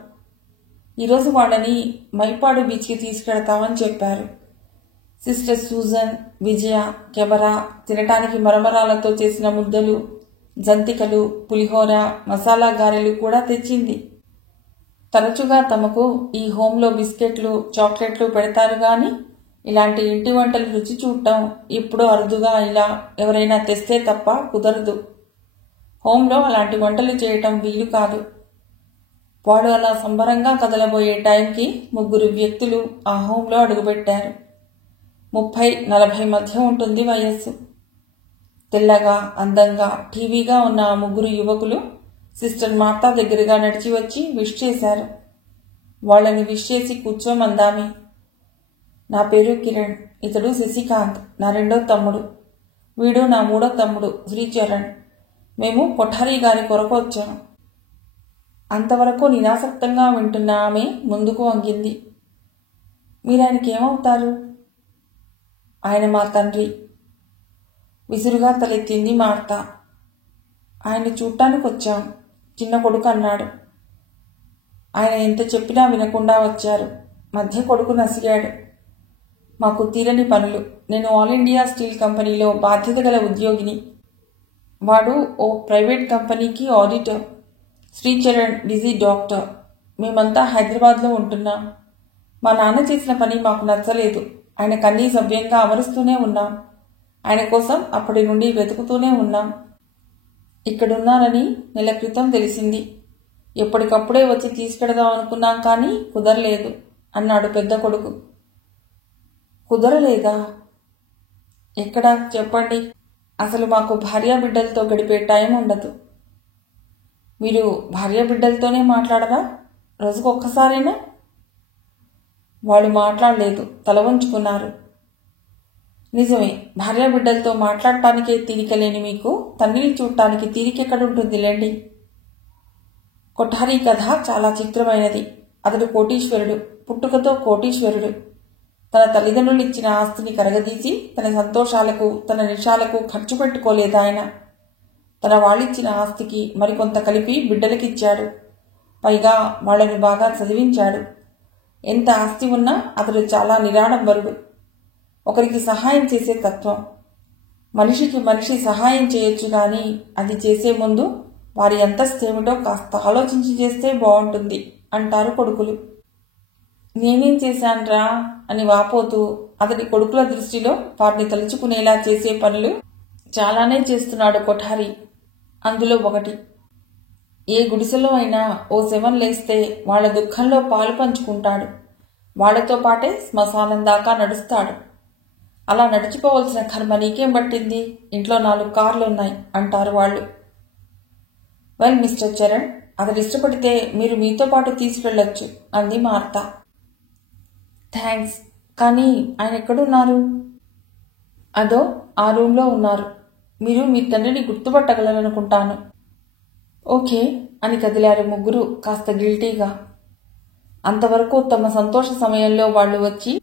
ఈరోజు వాళ్ళని మైపాడు బీచ్కి తీసుకెడతామని చెప్పారు. సిస్టర్ సూజన్, విజయ, కెమెరా తినటానికి మరమరాలతో చేసిన ముద్దలు, జంతికలు, పులిహోర, మసాలా గారెలు కూడా తెచ్చింది. తరచుగా తమకు ఈ హోంలో బిస్కెట్లు, చాక్లెట్లు పెడతారు గాని ఇలాంటి ఇంటి వంటలు రుచి చూడటం ఇప్పుడు అరుదుగా ఇలా ఎవరైనా తెస్తే తప్ప కుదరదు. హోంలో అలాంటి వంటలు చేయటం వీలు కాదు. వాడు అలా సంబరంగా కదలబోయే టైంకి 3 వ్యక్తులు ఆ హోంలో అడుగుపెట్టారు. 30-40 మధ్య ఉంటుంది వయస్సు. తెల్లగా, అందంగా, టీవీగా ఉన్న ఆ 3 యువకులు సిస్టర్ మార్తా దగ్గరగా నడిచి వచ్చి విష్ చేశారు. వాళ్ళని విష్ చేసి కూర్చోమందామే. నా పేరు కిరణ్, ఇతడు శశికాంత్, నా 2వ తమ్ముడు. వీడు నా 3వ తమ్ముడు శ్రీచరణ్. మేము కొఠారి గారి కొరకు వచ్చాము. అంతవరకు నిరాసక్తంగా వింటున్న ఆమె ముందుకు వంగింది. మీరాయనకి ఏమవుతారు? ఆయన మా తండ్రి. విసురుగా తలెత్తింది మార్తా. ఆయన చూడటానికి వచ్చాం, చిన్న కొడుకు అన్నాడు. ఆయన ఎంత చెప్పినా వినకుండా వచ్చారు. మధ్య కొడుకు నసిగాడు. మాకు తీరని పనులు. నేను ఆల్ ఇండియా స్టీల్ కంపెనీలో బాధ్యత గల ఉద్యోగిని. వాడు ఓ ప్రైవేట్ కంపెనీకి ఆడిటర్. Sricharan busy doctor. మేమంతా హైదరాబాద్లో ఉంటున్నాం. మా నాన్న చేసిన పని మాకు నచ్చలేదు. ఆయనకన్నీ సవ్యంగా అమరుస్తూనే ఉన్నాం. ఆయన కోసం అప్పటి నుండి వెతుకుతూనే ఉన్నాం. ఇక్కడున్నారని నెల క్రితం తెలిసింది. ఎప్పటికప్పుడే వచ్చి తీసుకెడదాం అనుకున్నాం కానీ కుదరలేదు అన్నాడు పెద్ద కొడుకు. కుదరలేదా? ఎక్కడా చెప్పండి. అసలు మాకు భార్యాబిడ్డలతో గడిపే టైం ఉండదు. మీరు భార్యాబిడ్డలతోనే మాట్లాడరా? రోజుకు ఒక్కసారైనా? వాళ్ళు మాట్లాడలేదు, తల వంచుకున్నారు. నిజమే, భార్యాబిడ్డలతో మాట్లాడటానికే తీరికలేని మీకు తన్నిని చూడటానికి తీరికెక్కడుంటుందిలేండి. కొఠారి కథ చాలా చిత్రమైనది. అతడు కోటీశ్వరుడు, పుట్టుకతో కోటీశ్వరుడు. తన తల్లిదండ్రులు ఇచ్చిన ఆస్తిని కరగదీసి తన సంతోషాలకు, తన నిషాలకు ఖర్చు పెట్టుకోలేదు ఆయన. తన వాళ్ళిచ్చిన ఆస్తికి మరికొంత కలిపి బిడ్డలకిచ్చాడు. పైగా వాళ్ళని బాగా చదివించాడు. ఎంత ఆస్తి ఉన్నా అతడు చాలా నిరాడంబరుడు. ఒకరికి సహాయం చేసే తత్వం. మనిషికి మనిషి సహాయం చేయొచ్చు కానీ అది చేసే ముందు వారి అంతస్తేమిటో కాస్త ఆలోచించి చేస్తే బాగుంటుంది అంటారు కొడుకులు. నేనేం చేశాన్రా అని వాపోతూ అతడి కొడుకుల దృష్టిలో వారిని తలుచుకునేలా చేసే పనులు చాలానే చేస్తున్నాడు కొఠారి. అందులో ఒకటి, ఏ గుడిసెలో అయినా ఓ శవం లేస్తే వాళ్ల దుఃఖంలో పాలు పంచుకుంటాడు. వాళ్లతో పాటే శ్మశానం దాకా నడుస్తాడు. అలా నడిచిపోవలసిన కర్మ నీకేం పట్టింది? ఇంట్లో 4 కార్లున్నాయి అంటారు వాళ్ళు. వెల్ మిస్టర్ చరణ్, అతడు ఇష్టపడితే మీరు మీతో పాటు తీసుకెళ్లొచ్చు అంది మార్తా. థ్యాంక్స్, కానీ ఆయన ఎక్కడున్నారు? అదో ఆ రూంలో ఉన్నారు. మీరు మీ తండ్రిని గుర్తుపట్టగలరనుకుంటాను. ఓకే అని కదిలారు 3 కాస్త గిల్టీగా. అంతవరకు తమ సంతోష సమయంలో వాళ్లు వచ్చి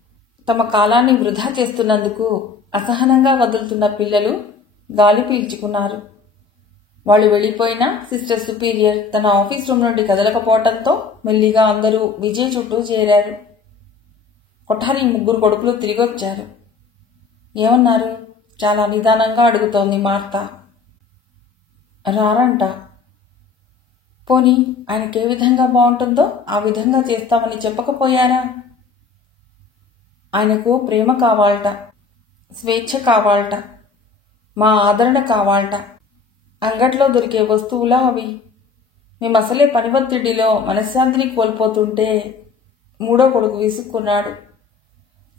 తమ కాలాన్ని వృధా చేస్తున్నందుకు అసహనంగా వదులుతున్న పిల్లలు గాలి పీల్చుకున్నారు. వాళ్ళు వెళ్లిపోయినా సిస్టర్ సుపీరియర్ తన ఆఫీస్ రూమ్ నుండి కదలకపోవటంతో మెల్లిగా అందరూ విజయ్ చుట్టూ చేరారు. కొఠారి 3 కొడుకులు తిరిగొచ్చారు. ఏమన్నారు? చాలా నిదానంగా అడుగుతోంది మార్తా. రారంట. పోనీ ఆయనకే విధంగా బాగుంటుందో ఆ విధంగా చేస్తామని చెప్పకపోయారా? ఆయనకు ప్రేమ కావాలట, స్వేచ్ఛ కావాలట, మా ఆదరణ కావాలట. అంగట్లో దొరికే వస్తువులా అవి? మేమసలే పనివత్తిడిలో మనశ్శాంతిని కోల్పోతుంటే 3వ కొడుకు విసుక్కున్నాడు.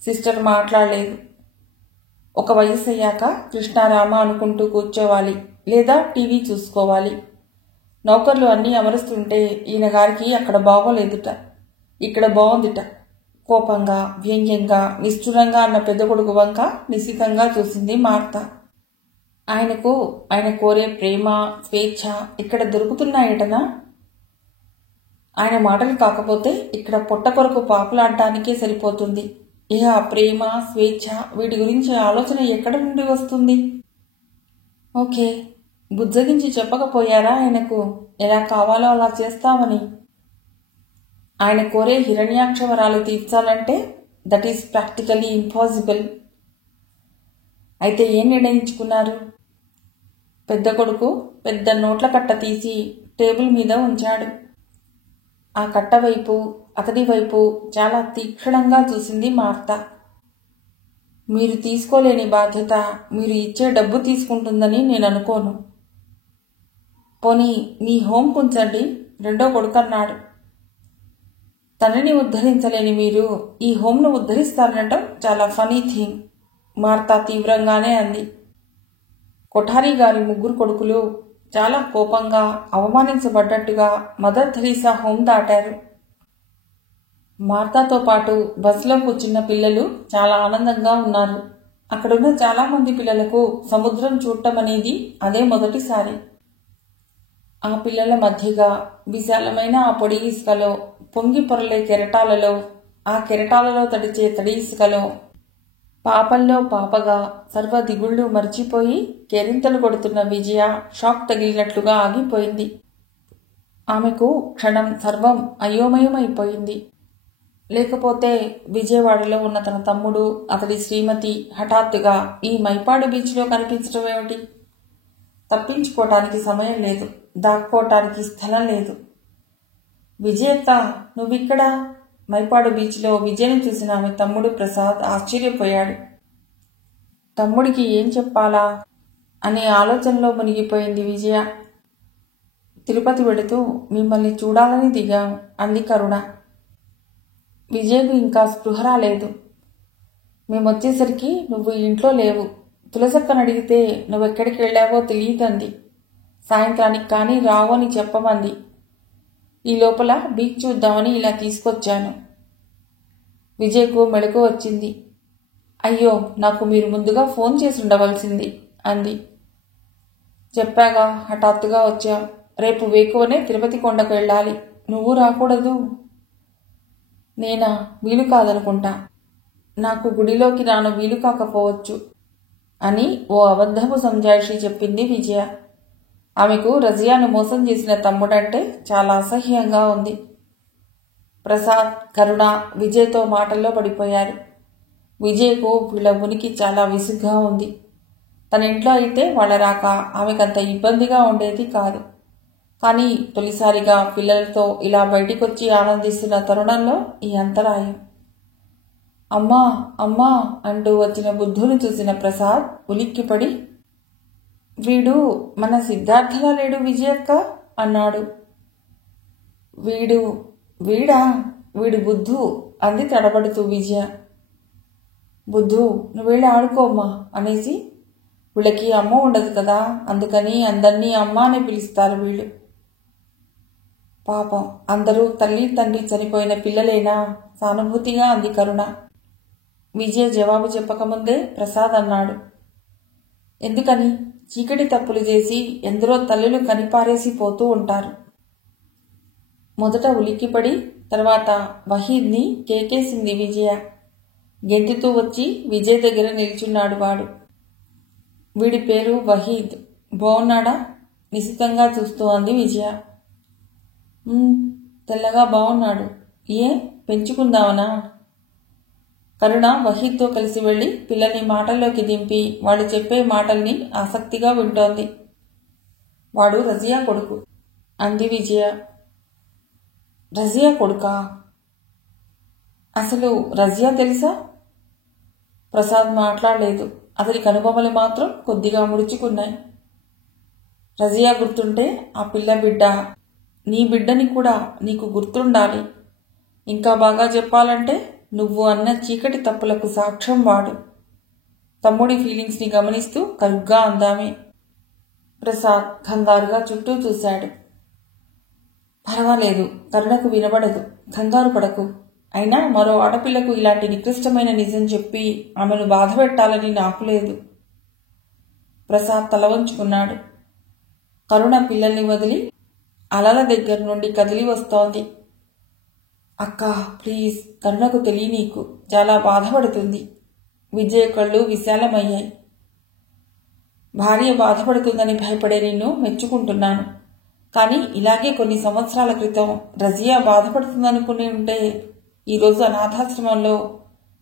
సిస్టర్ మాట్లాడలేదు. ఒక వయసు అయ్యాక కృష్ణారామ అనుకుంటూ కూర్చోవాలి, లేదా టీవీ చూసుకోవాలి. నౌకర్లు అన్నీ అమరుస్తుంటే ఈయన గారికి అక్కడ బాగోలేదుట, ఇక్కడ బాగుందిట. కోపంగా, వ్యంగ్యంగా, నిష్ఠురంగా అన్న పెద్ద కొడుకు వంక నిశితంగా చూసింది మార్తా. ఆయన కోరే ప్రేమ, స్వేచ్ఛ ఇక్కడ దొరుకుతున్నాయటనా? ఆయన మాటలు కాకపోతే ఇక్కడ పొట్ట కొరకు పాకులాడటానికే సరిపోతుంది. ఇహ ప్రేమ, స్వేచ్ఛ వీటి గురించి ఆలోచన ఎక్కడ నుండి వస్తుంది? ఓకే, బుజ్జగించి చెప్పకపోయారా ఆయనకు ఎలా కావాలో అలా చేస్తామని? ఆయన కోరే హిరణ్యాక్షవరాలు తీర్చాలంటే దట్ ఈస్ ప్రాక్టికలీ ఇంపాసిబుల్ అయితే ఏం నిర్ణయించుకున్నారు? పెద్ద కొడుకు పెద్ద నోట్ల కట్ట తీసి టేబుల్ మీద ఉంచాడు. ఆ కట్ట వైపు అతడి వైపు చాలా తీక్షణంగా చూసింది మార్తా. మీరు తీసుకోలేని బాధ్యత మీరు ఇచ్చే డబ్బు తీసుకుంటుందని నేను అనుకోను. పోనీ మీ హోం కుంచండి, రెండో కొడుకు అన్నాడు. తండ్రిని ఉద్ధరించలేని మీరు ఈ హోంను ఉద్ధరిస్తారనటం చాలా ఫనీ థింగ్, మార్తా తీవ్రంగానే అంది. కొఠారీ గారి ముగ్గురు కొడుకులు చాలా కోపంగా అవమానించబడ్డట్టుగా మదర్ థెరీసా హోం దాటారు. మార్తాతో పాటు బస్సులో కూర్చున్న పిల్లలు చాలా ఆనందంగా ఉన్నారు. అక్కడున్న చాలా మంది పిల్లలకు సముద్రం చూడటం అనేది అదే మొదటిసారి. ఆ పిల్లల మధ్యగా విశాలమైన ఆ పొడి ఇసుకలో, పొంగి పొరలే కెరటాలలో, ఆ కెరటాలలో తడిచే తడి ఇసుకలో పాపల్లో పాపగా సర్వ దిగుళ్ళు మర్చిపోయి కేరింతలు కొడుతున్న విజయ షాక్ తగిలినట్లుగా ఆగిపోయింది. ఆమెకు క్షణం సర్వం అయోమయమైపోయింది. లేకపోతే విజయవాడలో ఉన్న తన తమ్ముడు, అతడి శ్రీమతి హఠాత్తుగా ఈ మైపాడు బీచ్లో కనిపించడం ఏమిటి? తప్పించుకోవటానికి సమయం లేదు, దాక్కోవటానికి స్థలం లేదు. విజయక్క, నువ్విక్కడా? మైపాడు బీచ్లో విజయను చూసిన ఆమె తమ్ముడు ప్రసాద్ ఆశ్చర్యపోయాడు. తమ్ముడికి ఏం చెప్పాలా అనే ఆలోచనలో మునిగిపోయింది విజయ. తిరుపతి వెడుతూ మిమ్మల్ని చూడాలని దిగాం అంది కరుణ. విజయకు ఇంకా స్పృహ రాలేదు. మేమొచ్చేసరికి నువ్వు ఇంట్లో లేవు. తులసక్కను అడిగితే నువ్వెక్కడికి వెళ్ళావో తెలియదంది. సాయంత్రానికి కానీ రావు అని చెప్పమంది. ఈ లోపల బీచ్ చూద్దామని ఇలా తీసుకొచ్చాను. విజయ్కు మెళుకు వచ్చింది. అయ్యో, నాకు మీరు ముందుగా ఫోన్ చేసి ఉండవలసింది అంది. చెప్పాగా, హఠాత్తుగా వచ్చాం. రేపు వేకువనే తిరుపతి కొండకు వెళ్ళాలి. నువ్వు రాకూడదు. నేనా? వీలు కాదనుకుంటా. నాకు గుడిలోకి రాను వీలు కాకపోవచ్చు అని ఓ అబద్ధపు సంజాయిషి చెప్పింది విజయ. ఆమెకు రజియాను మోసం చేసిన తమ్ముడంటే చాలా అసహ్యంగా ఉంది. ప్రసాద్, కరుణ విజయ్తో మాటల్లో పడిపోయారు. విజయ్కు వీళ్ళ ఉనికి చాలా విసుగ్గా ఉంది. తన ఇంట్లో అయితే వాళ్ళ రాక ఆమెకంత ఇబ్బందిగా ఉండేది కాదు. కానీ తొలిసారిగా పిల్లలతో ఇలా బయటికొచ్చి ఆనందిస్తున్న తరుణంలో ఈ అంతరాయం. అమ్మా అమ్మా అంటూ వచ్చిన బుద్ధుని చూసిన ప్రసాద్ ఉలిక్కిపడి, వీడు మన సిద్ధార్థలా లేడు విజయక్క అన్నాడు. వీడు బుద్ధు అంది తడబడుతూ విజయ. బుద్ధు, నువ్వేళ్ళి ఆడుకోమ్మా అనేసి, వీళ్ళకి అమ్మ ఉండదు కదా, అందుకని అందరినీ అమ్మ అని పిలుస్తారు వీళ్ళు. పాపం, అందరూ తల్లి తండ్రి చనిపోయిన పిల్లలేనా? సానుభూతిగా అంది కరుణ. విజయ జవాబు చెప్పకముందే ప్రసాద్ అన్నాడు, ఎందుకని? చీకటి తప్పులు చేసి ఎందరో తల్లులు కనిపారేసి పోతూ ఉంటారు. మొదట ఉలిక్కిపడి తర్వాత వహీద్ని కేకేసింది విజయ. గెంతుతూ వచ్చి విజయ్ దగ్గర నిల్చున్నాడు వాడు. వీడి పేరు వహీద్, బాగున్నాడా? నిశితంగా చూస్తూ అంది విజయ. తెల్లగా బాగున్నాడు. ఏ పెంచుకుందామనా? కరుణ వహీద్తో కలిసి వెళ్లి పిల్లల్ని మాటల్లోకి దింపి వాడు చెప్పే మాటల్ని ఆసక్తిగా వింటోంది. వాడు రజియా కొడుకు అంది విజయ. రజియా కొడుకా? అసలు రజియా తెలుసా? ప్రసాద్ మాట్లాడలేదు. అతని కనుబొమ్మలు మాత్రం కొద్దిగా ముడుచుకున్నాయి. రజియా గుర్తుంటే ఆ పిల్ల బిడ్డ, నీ బిడ్డని కూడా నీకు గుర్తుండాలి. ఇంకా బాగా చెప్పాలంటే నువ్వు అన్న చీకటి తప్పులకు సాక్ష్యం వాడు. తమ్ముడి ఫీలింగ్స్ని గమనిస్తూ కరుగ్గా అందామే. ప్రసాద్ కంగారుగా చుట్టూ చూశాడు. పర్వాలేదు, కరుణకు వినబడదు, కంగారు పడకు. అయినా మరో ఆడపిల్లకు ఇలాంటి నికృష్టమైన నిజం చెప్పి ఆమెను బాధపెట్టాలని నాకు లేదు. ప్రసాద్ తల వంచుకున్నాడు. కరుణ పిల్లల్ని వదిలి అలల దగ్గర నుండి కదిలి వస్తోంది. అక్కా ప్లీజ్, కరుణకు నీకు చాలా బాధపడుతుంది. విజయ కళ్ళు విశాలమయ్యాయి. భార్య బాధపడుతుందని భయపడే నిన్ను మెచ్చుకుంటున్నాను. కానీ ఇలాగే కొన్ని సంవత్సరాల క్రితం రజియా బాధపడుతుందనుకుని ఉంటే ఈరోజు అనాథాశ్రమంలో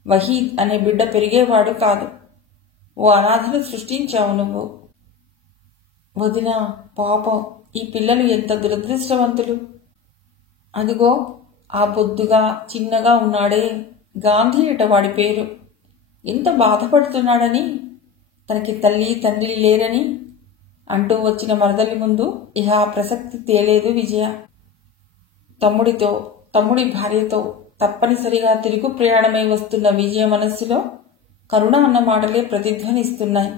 వహీద్ అనే బిడ్డ పెరిగేవాడు కాదు. ఓ అనాథను సృష్టించావు నువ్వు. వదినా, పాపం, ఈ పిల్లలు ఎంత దురదృష్టవంతులు. అదిగో ఆ బొద్దుగా చిన్నగా ఉన్నాడే గాంధీ అట వాడి పేరు. ఎంత బాధపడుతున్నాడని, తనకి తల్లి తండ్రి లేరని అంటూ వచ్చిన మరదలి ముందు ఇహ ప్రసక్తి తేలేదు విజయ. తమ్ముడితో, తమ్ముడి భార్యతో తప్పనిసరిగా తిరుగు ప్రయాణమై వస్తున్న విజయ మనస్సులో కరుణ అన్న మాటలే ప్రతిధ్వనిస్తున్నాయి.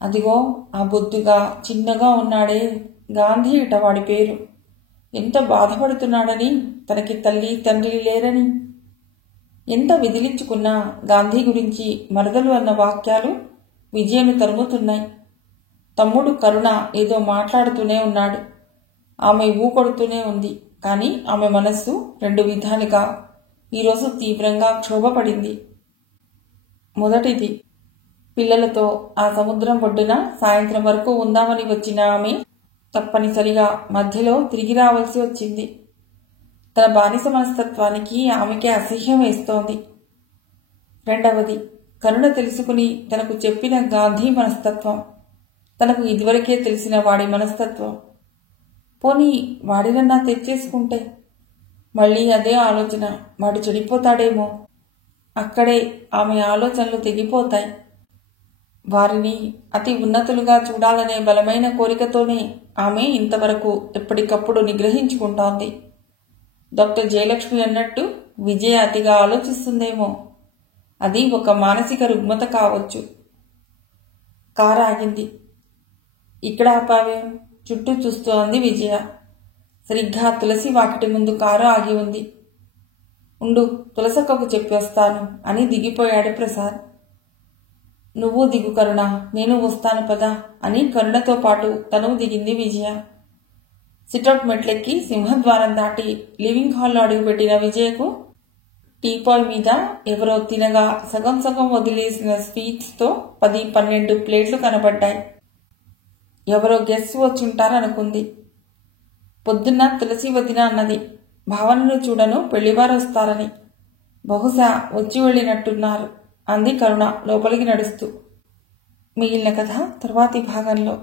అదిగో ఆ బొద్దుగా చిన్నగా ఉన్నాడే గాంధీ అట వాడి పేరు. ఎంత బాధపడుతున్నాడని, తనకి తల్లి తండ్రి లేరని. ఎంత విదిలించుకున్నా గాంధీ గురించి మరదలు అన్న వాక్యాలు విజయను తరుముతున్నాయి. తమ్ముడు కరుణ ఏదో మాట్లాడుతూనే ఉన్నాడు. ఆమె ఊకొడుతూనే ఉంది. కానీ ఆమె మనస్సు రెండు విధాలుగా ఈరోజు తీవ్రంగా క్షోభపడింది. మొదటిది, పిల్లలతో ఆ సముద్రం ఒడ్డున సాయంత్రం వరకు ఉందామని వచ్చిన ఆమె తప్పనిసరిగా మధ్యలో తిరిగి రావాల్సి వచ్చింది. తన బానిస మనస్తత్వానికి ఆమెకే అసహ్యం వేస్తోంది. రెండవది, కరుణ తెలుసుకుని తనకు చెప్పిన గాంధీ మనస్తత్వం, తనకు ఇదివరకే తెలిసిన వాడి మనస్తత్వం. పోనీ వాడినన్నా తెచ్చేసుకుంటే? మళ్ళీ అదే ఆలోచన, వాడు చెడిపోతాడేమో. అక్కడే ఆమె ఆలోచనలు తెగిపోతాయి. వారిని అతి ఉన్నతులుగా చూడాలనే బలమైన కోరికతోనే ఆమె ఇంతవరకు ఎప్పటికప్పుడు నిగ్రహించుకుంటోంది. డాక్టర్ జయలక్ష్మి అన్నట్టు విజయ అతిగా ఆలోచిస్తుందేమో. అది ఒక మానసిక రుగ్మత కావచ్చు. కారు ఆగింది. ఇక్కడ ఆపావేం? చుట్టూ చూస్తూ అంది విజయ. సరిగ్గా తులసి వాకిటి ముందు కారు ఆగి ఉంది. ఉండు, తులసక్కకు చెప్పి వస్తాను అని దిగిపోయాడు ప్రసాద్. నువ్వు దిగు కరుణ, నేను వస్తాను పదా అని కరుణతో పాటు తను దిగింది విజయ. సిటౌట్ మెట్లెక్కి సింహద్వారం దాటి లివింగ్ హాల్లో అడుగుపెట్టిన విజయకు టీపాయ్ మీద ఎవరో తినగా సగం సగం వదిలేసిన స్వీట్స్తో 10-12 ప్లేట్లు కనబడ్డాయి. ఎవరో గెస్ట్ వచ్చుంటారనుకుంది. పొద్దున్న తులసి వదిన అన్నది, భావనను చూడను పెళ్లివారు వస్తారని. బహుశా వచ్చి వెళ్ళినట్టున్నారు అంది కరుణ లోపలికి నడుస్తూ. మిగిలిన కథ తర్వాతి భాగంలో.